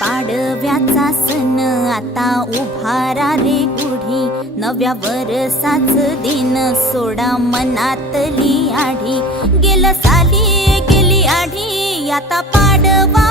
पाडव्याचा सण आता उभारा रे गुढी, नव्या वरसाच दिन सोडा मनातली आढी। गेलं साली गेली आढी, आता पाडवा